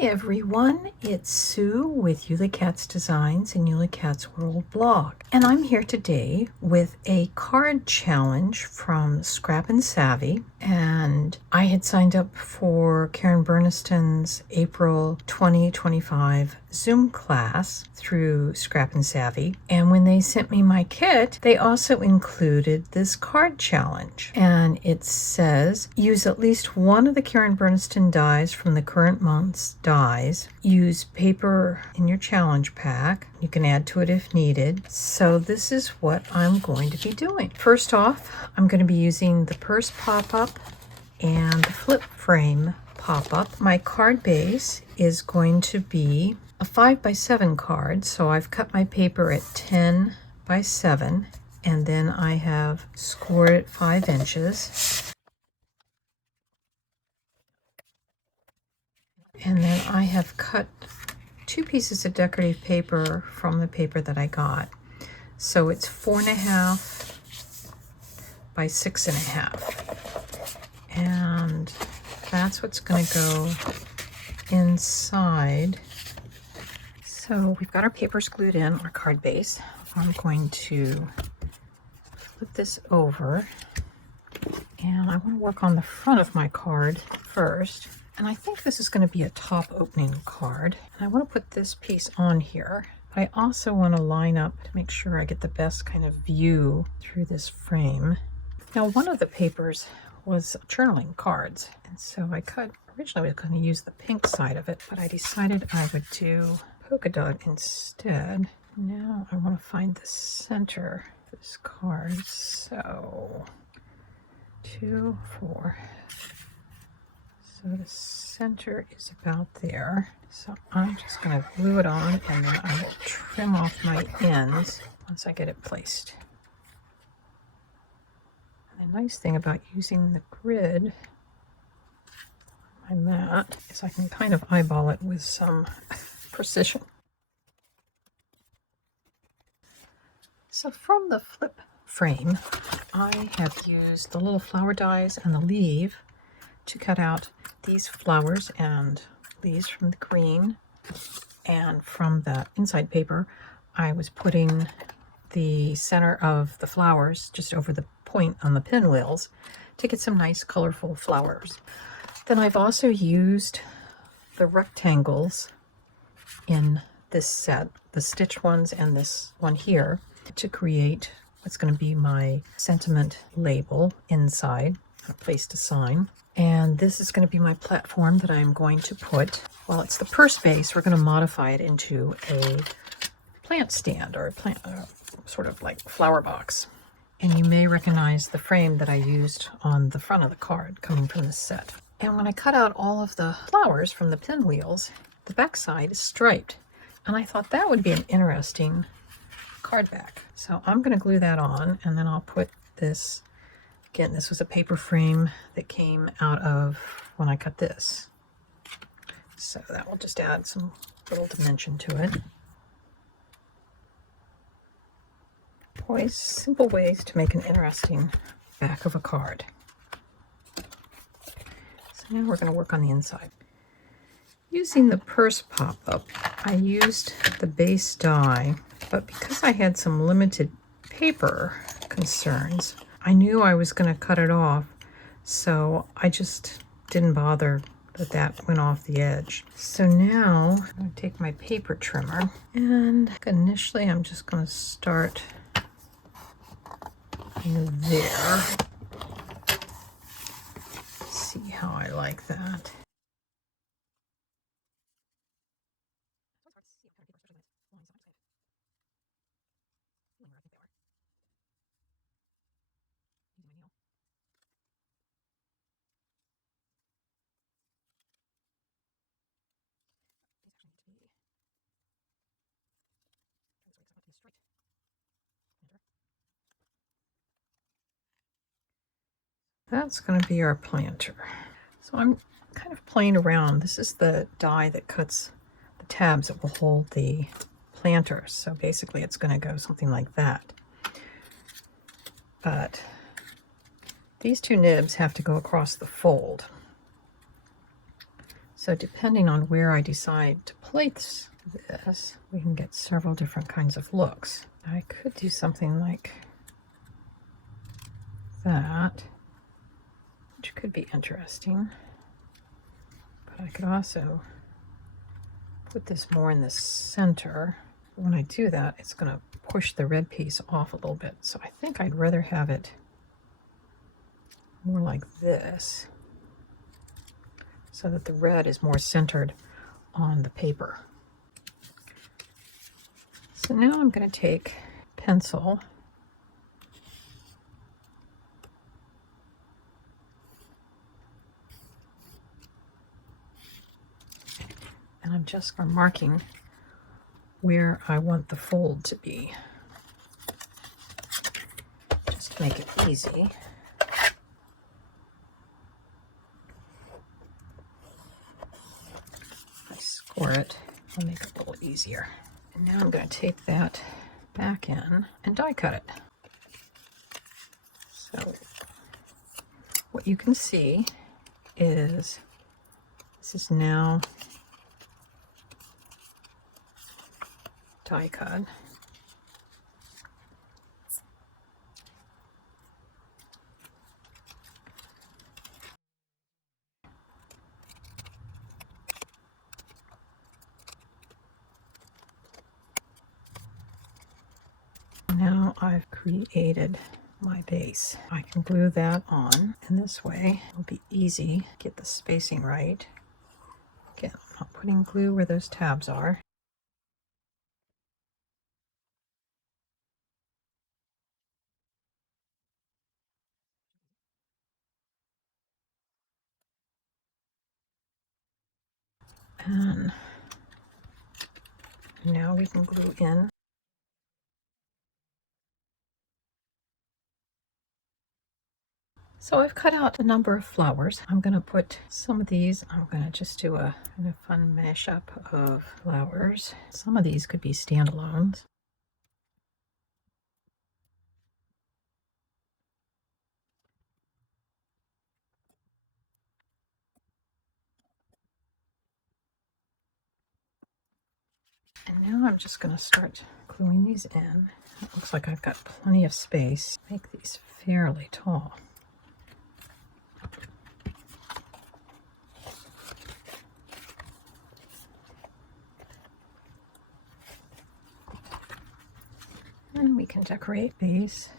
everyone, it's Sue with Ully Cat's Designs and Ully Cat's World blog. And I'm here today with a card challenge from Scrapp'n Savvy. And I had signed up for Karen Burniston's April 2025 Zoom class through Scrapp'n Savvy. And when they sent me my kit, they also included this card challenge. And it says, use at least one of the Karen Burniston dies from the current month's dies. Use paper in your challenge pack. You can add to it if needed. So this is what I'm going to be doing. First off, I'm going to be using the purse pop-up and the flip frame pop-up. My card base is going to be a 5x7 card. So I've cut my paper at 10x7 and then I have scored it 5 inches. And then I have cut 2 pieces of decorative paper from the paper that I got. So it's 4.5 by 6.5. And that's what's going to go inside. So we've got our papers glued in, our card base. I'm going to flip this over. And I want to work on the front of my card first. And I think this is going to be a top opening card. And I want to put this piece on here. But I also want to line up to make sure I get the best kind of view through this frame. Now, one of the papers was journaling cards. And so originally I was going to use the pink side of it, but I decided I would do polka dot instead. Now I want to find the center of this card. So 2, 4. So the center is about there. So I'm just going to glue it on and then I will trim off my ends once I get it placed. And the nice thing about using the grid on my mat is I can kind of eyeball it with some precision. So from the flip frame, I have used the little flower dies and the leaf to cut out these flowers and leaves from the green. And from the inside paper, I was putting the center of the flowers just over the point on the pinwheels to get some nice colorful flowers. Then I've also used the rectangles in this set, the stitched ones and this one here, to create what's going to be my sentiment label inside, a place to sign. And this is going to be my platform that I'm going to put, well, it's the purse base. We're going to modify it into a plant stand or a plant, sort of like flower box. And you may recognize the frame that I used on the front of the card coming from this set. And when I cut out all of the flowers from the pinwheels, the back side is striped. And I thought that would be an interesting card back. So I'm going to glue that on and then I'll put this. Again, this was a paper frame that came out of when I cut this. So that will just add some little dimension to it. Always simple ways to make an interesting back of a card. So now we're going to work on the inside. Using the purse pop-up, I used the base die, but because I had some limited paper concerns, I knew I was going to cut it off, so I just didn't bother that went off the edge. So now I'm going to take my paper trimmer, and initially I'm just going to start there. See how I like that. That's going to be our planter. So I'm kind of playing around. This is the die that cuts the tabs that will hold the planter. So basically it's going to go something like that. But these 2 nibs have to go across the fold. So depending on where I decide to place this, we can get several different kinds of looks. I could do something like that, which could be interesting. But I could also put this more in the center. When I do that, it's going to push the red piece off a little bit. So I think I'd rather have it more like this, so that the red is more centered on the paper. So now I'm going to take pencil and I'm just marking where I want the fold to be, just to make it easy. If I score it, it'll make it a little easier. And now I'm going to take that back in and die cut it. So what you can see is this is now die cut. Now I've created my base. I can glue that on, and this way it'll be easy to get the spacing right. Again, I'm not putting glue where those tabs are. And now we can glue in. So I've cut out a number of flowers. I'm going to put some of these, I'm going to just do a kind of fun mashup of flowers. Some of these could be standalones. And now I'm just going to start gluing these in. It looks like I've got plenty of space. Make these fairly tall. And we can decorate these.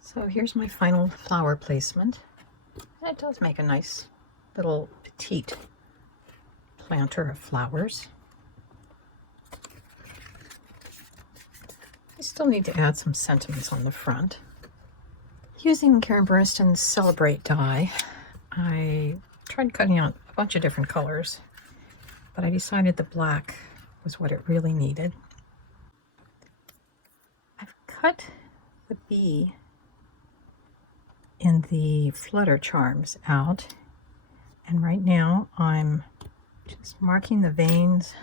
So here's my final flower placement. And it does make a nice little petite planter of flowers. I still need to add some sentiments on the front. Using Karen Burniston's Celebrate die, I tried cutting out a bunch of different colors, but I decided the black was what it really needed. I've cut the bee in the flutter charms out, and right now I'm just marking the veins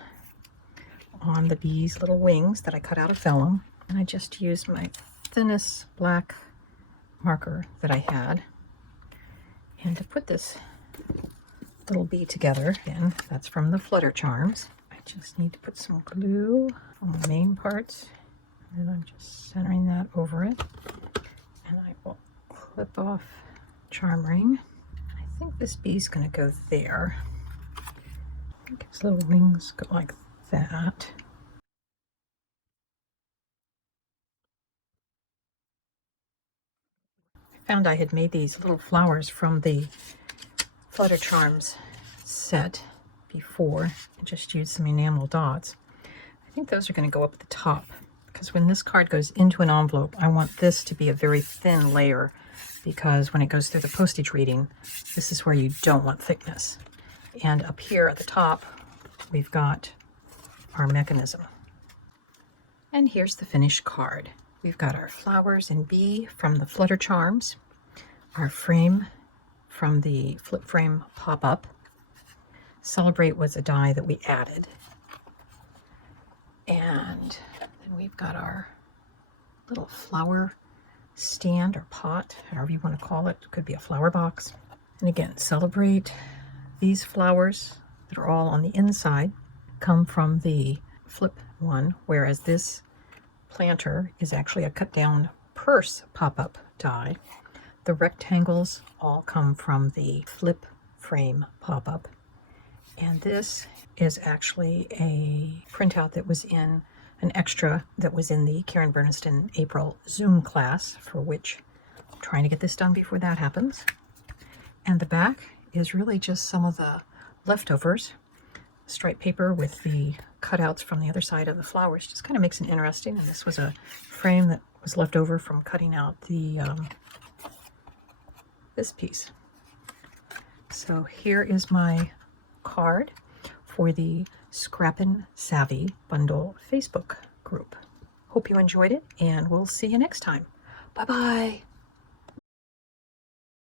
on the bee's little wings that I cut out of vellum, and I just used my thinnest black marker that I had. And to put this little bee together, again, that's from the flutter charms, I just need to put some glue on the main parts, and I'm just centering that over it, and I will clip off charm ring. I think this bee's going to go there. I think his little wings go like that. I found I had made these little flowers from the Flutter Charms set before. I just used some enamel dots. I think those are going to go up at the top, because when this card goes into an envelope, I want this to be a very thin layer, because when it goes through the postage reading, this is where you don't want thickness. And up here at the top, we've got our mechanism. And here's the finished card. We've got our flowers and bee from the Flutter Charms, our frame from the Flip Frame pop-up. Celebrate was a die that we added. And then we've got our little flower stand or pot, however you want to call it. It could be a flower box. And again, celebrate. These flowers that are all on the inside come from the flip one, whereas this planter is actually a cut down purse pop-up die. The rectangles all come from the flip frame pop-up. And this is actually a printout that was in an extra that was in the Karen Berniston April Zoom class, for which I'm trying to get this done before that happens. And the back is really just some of the leftovers. Striped paper with the cutouts from the other side of the flowers just kind of makes it interesting. And this was a frame that was left over from cutting out the this piece. So here is my card for the Scrappin' Savvy Bundle Facebook group. Hope you enjoyed it, and we'll see you next time. Bye-bye.